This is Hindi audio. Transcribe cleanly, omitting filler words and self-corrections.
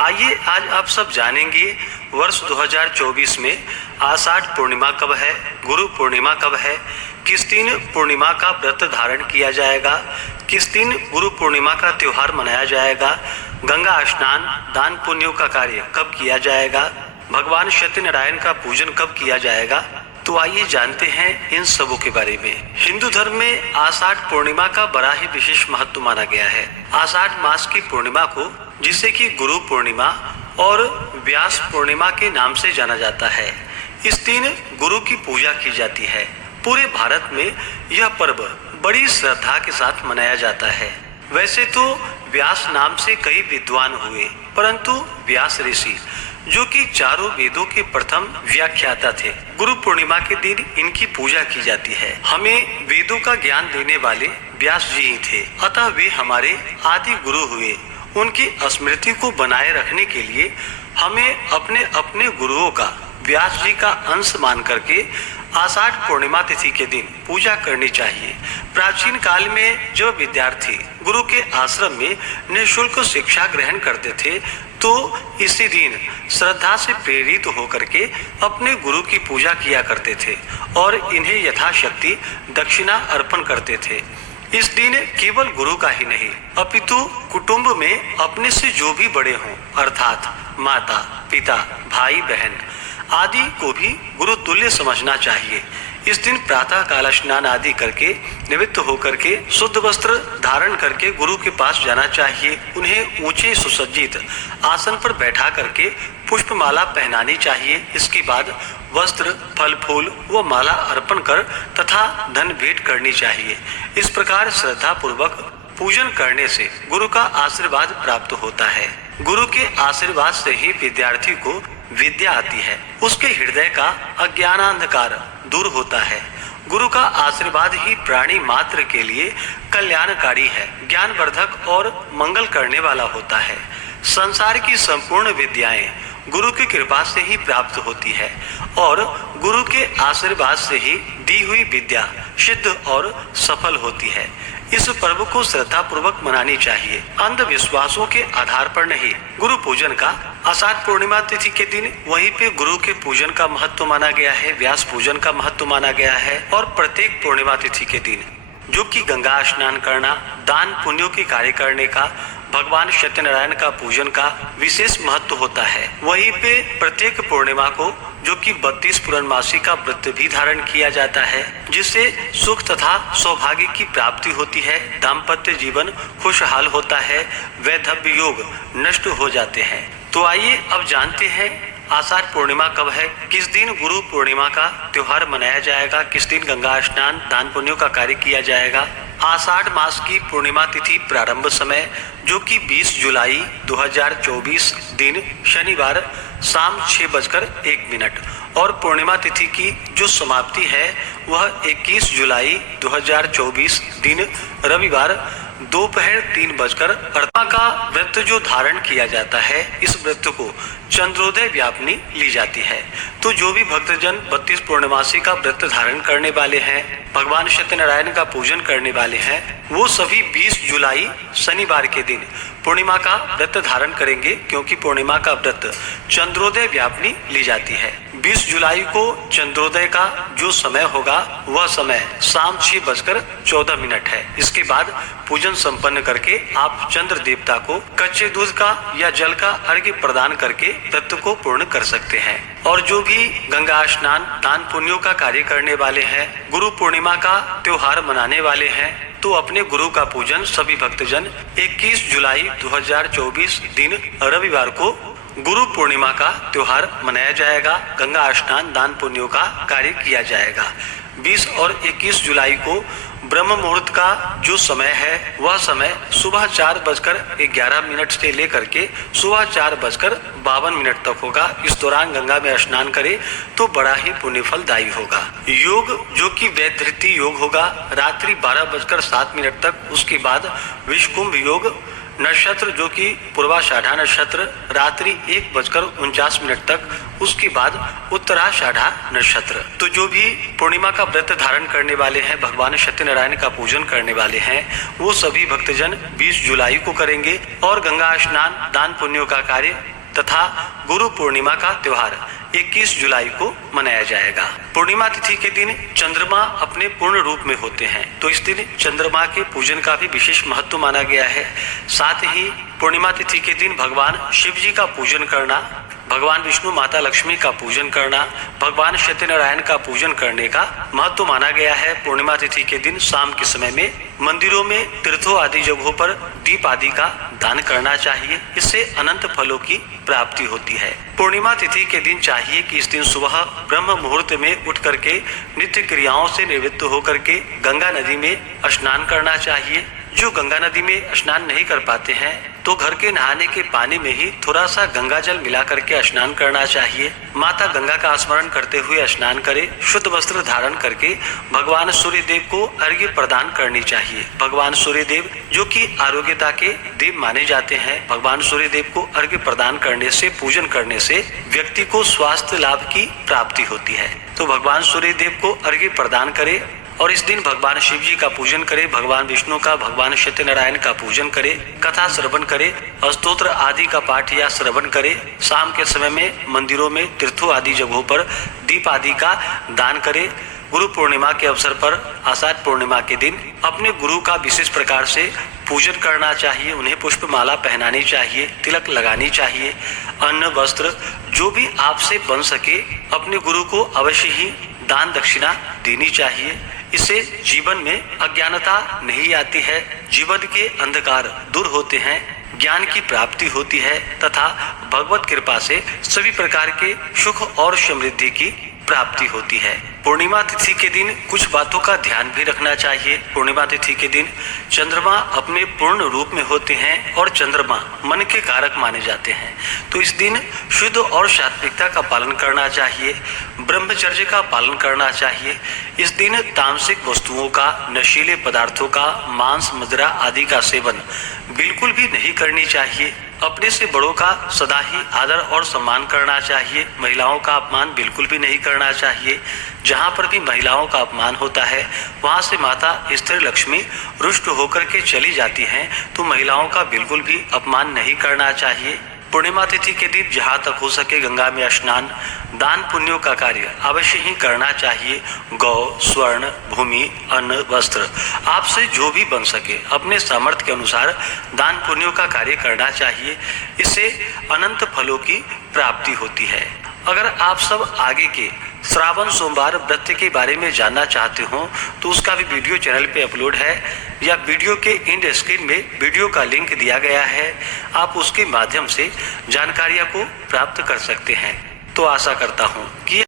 आइए आज आप सब जानेंगे वर्ष 2024 में आषाढ़ पूर्णिमा कब है, गुरु पूर्णिमा कब है, किस दिन पूर्णिमा का व्रत धारण किया जाएगा, किस दिन गुरु पूर्णिमा का त्योहार मनाया जाएगा, गंगा स्नान दान पुण्यों का कार्य कब किया जाएगा, भगवान सत्यनारायण का पूजन कब किया जाएगा। तो आइए जानते हैं इन सबों के बारे में। हिंदू धर्म में आषाढ़ पूर्णिमा का बड़ा ही विशेष महत्व माना गया है। आषाढ़ मास की पूर्णिमा को, जिसे कि गुरु पूर्णिमा और व्यास पूर्णिमा के नाम से जाना जाता है, इस दिन गुरु की पूजा की जाती है। पूरे भारत में यह पर्व बड़ी श्रद्धा के साथ मनाया जाता है। वैसे तो व्यास नाम से कई विद्वान हुए, परंतु व्यास ऋषि, जो कि चारों वेदों के प्रथम व्याख्याता थे, गुरु पूर्णिमा के दिन इनकी पूजा की जाती है। हमें वेदों का ज्ञान देने वाले व्यास जी ही थे, अतः वे हमारे आदि गुरु हुए। उनकी स्मृति को बनाए रखने के लिए हमें अपने अपने गुरुओं का, व्यास जी का अंश मान करके आषाढ़ पूर्णिमा तिथि के दिन पूजा करनी चाहिए। प्राचीन काल में जो विद्यार्थी गुरु के आश्रम में निःशुल्क शिक्षा ग्रहण करते थे, तो इसी दिन श्रद्धा से प्रेरित होकर के अपने गुरु की पूजा किया करते थे और इन्हें यथाशक्ति दक्षिणा अर्पण करते थे। इस दिन केवल गुरु का ही नहीं, अपितु कुटुंब में अपने से जो भी बड़े हों, अर्थात माता पिता भाई बहन आदि को भी गुरु तुल्य समझना चाहिए। इस दिन प्रातः काल स्नान आदि करके निवृत्त होकर के शुद्ध वस्त्र धारण करके गुरु के पास जाना चाहिए। उन्हें ऊंचे सुसज्जित आसन पर बैठा करके पुष्पमाला पहनानी चाहिए। इसके बाद वस्त्र, फल फूल व माला अर्पण कर तथा धन भेंट करनी चाहिए। इस प्रकार श्रद्धा पूर्वक पूजन करने से गुरु का आशीर्वाद प्राप्त होता है। गुरु के आशीर्वाद से ही विद्यार्थी को विद्या आती है, उसके हृदय का अज्ञानांधकार दूर होता है। गुरु का आशीर्वाद ही प्राणी मात्र के लिए कल्याणकारी है, ज्ञानवर्धक और मंगल करने वाला होता है। संसार की संपूर्ण विद्याएं गुरु की कृपा से ही प्राप्त होती है और गुरु के आशीर्वाद से ही दी हुई विद्या सिद्ध और सफल होती है। इस पर्व को श्रद्धा पूर्वक मनानी चाहिए, अंधविश्वासों के आधार पर नहीं। गुरु पूजन का आषाढ़ पूर्णिमा तिथि के दिन वहीं पे गुरु के पूजन का महत्व माना गया है, व्यास पूजन का महत्व माना गया है। और प्रत्येक पूर्णिमा तिथि के दिन, जो कि गंगा स्नान करना, दान पुण्यों के कार्य करने का, भगवान सत्यनारायण का पूजन का विशेष महत्व होता है। वहीं पे प्रत्येक पूर्णिमा को, जो कि 32 पूर्णमासी का व्रत भी धारण किया जाता है, जिससे सुख तथा सौभाग्य की प्राप्ति होती है, दाम्पत्य जीवन खुशहाल होता है, वैधव्य योग नष्ट हो जाते हैं। तो आइए अब जानते हैं आषाढ़ पूर्णिमा कब है, किस दिन गुरु पूर्णिमा का त्योहार मनाया जाएगा, किस दिन गंगा स्नान दान पुण्यों का कार्य किया जाएगा। आषाढ़ मास की पूर्णिमा तिथि प्रारंभ समय, जो कि 20 जुलाई 2024 दिन शनिवार शाम 6:01 और पूर्णिमा तिथि की जो समाप्ति है वह 21 जुलाई 2024 दिन रविवार दोपहर 3:18 का व्रत जो धारण किया जाता है, इस व्रत को चंद्रोदय व्यापनी ली जाती है। तो जो भी भक्तजन 32 पूर्णमासी का व्रत धारण करने वाले हैं, भगवान सत्यनारायण का पूजन करने वाले हैं, वो सभी 20 जुलाई शनिवार के दिन पूर्णिमा का व्रत धारण करेंगे, क्योंकि पूर्णिमा का व्रत चंद्रोदय व्यापनी ली जाती है। 20 जुलाई को चंद्रोदय का जो समय होगा वह समय शाम 6:14 है। इसके बाद पूजन संपन्न करके आप चंद्र देवता को कच्चे दूध का या जल का अर्घ्य प्रदान करके व्रत को पूर्ण कर सकते हैं। और जो भी गंगा स्नान दान पुण्यों का कार्य करने वाले हैं, गुरु पूर्णिमा का त्योहार मनाने वाले हैं, तो अपने गुरु का पूजन सभी भक्तजन 21 जुलाई 2024 दिन रविवार को गुरु पूर्णिमा का त्योहार मनाया जाएगा। गंगा स्नान दान पुण्यों का कार्य किया जाएगा। 20 और 21 जुलाई को ब्रह्म मुहूर्त का जो समय है वह समय सुबह 4:11 से लेकर के सुबह 4:52 तक होगा। इस दौरान गंगा में स्नान करे तो बड़ा ही पुण्य फलदायी होगा। योग जो कि वैधृति योग होगा रात्रि 12:07 तक। उसके बाद विषकुंभ योग नक्षत्र जो कि पूर्वाषाढ़ा नक्षत्र रात्रि 1:49 तक, उसके बाद उत्तराषाढ़ा नक्षत्र। तो जो भी पूर्णिमा का व्रत धारण करने वाले हैं, भगवान सत्यनारायण का पूजन करने वाले हैं, वो सभी भक्तजन 20 जुलाई को करेंगे और गंगा स्नान, दान पुण्यों का कार्य तथा गुरु पूर्णिमा का त्योहार 21 जुलाई को मनाया जाएगा। पूर्णिमा तिथि के दिन चंद्रमा अपने पूर्ण रूप में होते हैं, तो इस दिन चंद्रमा के पूजन का भी विशेष महत्व माना गया है। साथ ही पूर्णिमा तिथि के दिन भगवान शिव जी का पूजन करना, भगवान विष्णु, माता लक्ष्मी का पूजन करना, भगवान सत्यनारायण का पूजन करने का महत्व माना गया है। पूर्णिमा तिथि के दिन शाम के समय में मंदिरों में, तीर्थों आदि जगहों पर दीप आदि का दान करना चाहिए, इससे अनंत फलों की प्राप्ति होती है। पूर्णिमा तिथि के दिन चाहिए कि इस दिन सुबह ब्रह्म मुहूर्त में उठ करके नित्य क्रियाओं से निवृत्त होकर के गंगा नदी में स्नान करना चाहिए। जो गंगा नदी में स्नान नहीं कर पाते हैं तो घर के नहाने के पानी में ही थोड़ा सा गंगा जल मिला करके स्नान करना चाहिए। माता गंगा का स्मरण करते हुए स्नान करें। शुद्ध वस्त्र धारण करके भगवान सूर्य देव को अर्घ्य प्रदान करनी चाहिए। भगवान सूर्य देव जो कि आरोग्यता के देव माने जाते हैं, भगवान सूर्य देव को अर्घ्य प्रदान करने से, पूजन करने से व्यक्ति को स्वास्थ्य लाभ की प्राप्ति होती है। तो भगवान सूर्य देव को अर्घ्य प्रदान करे और इस दिन भगवान शिव जी का पूजन करे, भगवान विष्णु का, भगवान सत्यनारायण का पूजन करे, कथा श्रवण करे, स्तोत्र आदि का पाठ या श्रवण करे। शाम के समय में मंदिरों में, तीर्थों आदि जगहों पर दीप आदि का दान करे। गुरु पूर्णिमा के अवसर पर, आषाढ़ पूर्णिमा के दिन अपने गुरु का विशेष प्रकार से पूजन करना चाहिए। उन्हें पुष्पमाला पहनानी चाहिए, तिलक लगानी चाहिए। अन्न वस्त्र जो भी आपसे बन सके अपने गुरु को अवश्य ही दान दक्षिणा देनी चाहिए। इससे जीवन में अज्ञानता नहीं आती है, जीवन के अंधकार दूर होते हैं, ज्ञान की प्राप्ति होती है तथा भगवत कृपा से सभी प्रकार के सुख और समृद्धि की प्राप्ति होती है। पूर्णिमा तिथि के दिन कुछ बातों का ध्यान भी रखना चाहिए। पूर्णिमा तिथि के दिन चंद्रमा अपने पूर्ण रूप में होते हैं और चंद्रमा मन के कारक माने जाते हैं, तो इस दिन शुद्ध और सात्विकता का पालन करना चाहिए, ब्रह्मचर्य का पालन करना चाहिए। इस दिन तामसिक वस्तुओं का, नशीले पदार्थों का, मांस, मदिरा आदि का सेवन बिल्कुल भी नहीं करनी चाहिए। अपने से बड़ों का सदा ही आदर और सम्मान करना चाहिए। महिलाओं का अपमान बिल्कुल भी नहीं करना चाहिए। जहाँ पर भी महिलाओं का अपमान होता है वहाँ से माता स्त्री लक्ष्मी रुष्ट होकर के चली जाती हैं, तो महिलाओं का बिल्कुल भी अपमान नहीं करना चाहिए। पूर्णिमा तिथि के दिन जहाँ तक हो सके गंगा में स्नान, दान पुण्यों का कार्य अवश्य ही करना चाहिए। गौ, स्वर्ण, भूमि, अन्न, वस्त्र आपसे जो भी बन सके अपने सामर्थ्य के अनुसार दान पुण्यों का कार्य करना चाहिए। इससे अनंत फलों की प्राप्ति होती है। अगर आप सब आगे के श्रावण सोमवार व्रत के बारे में जानना चाहते हो तो उसका भी वीडियो चैनल पे अपलोड है, या वीडियो के एंड स्क्रीन में वीडियो का लिंक दिया गया है, आप उसके माध्यम से जानकारियां को प्राप्त कर सकते हैं। तो आशा करता हूं कि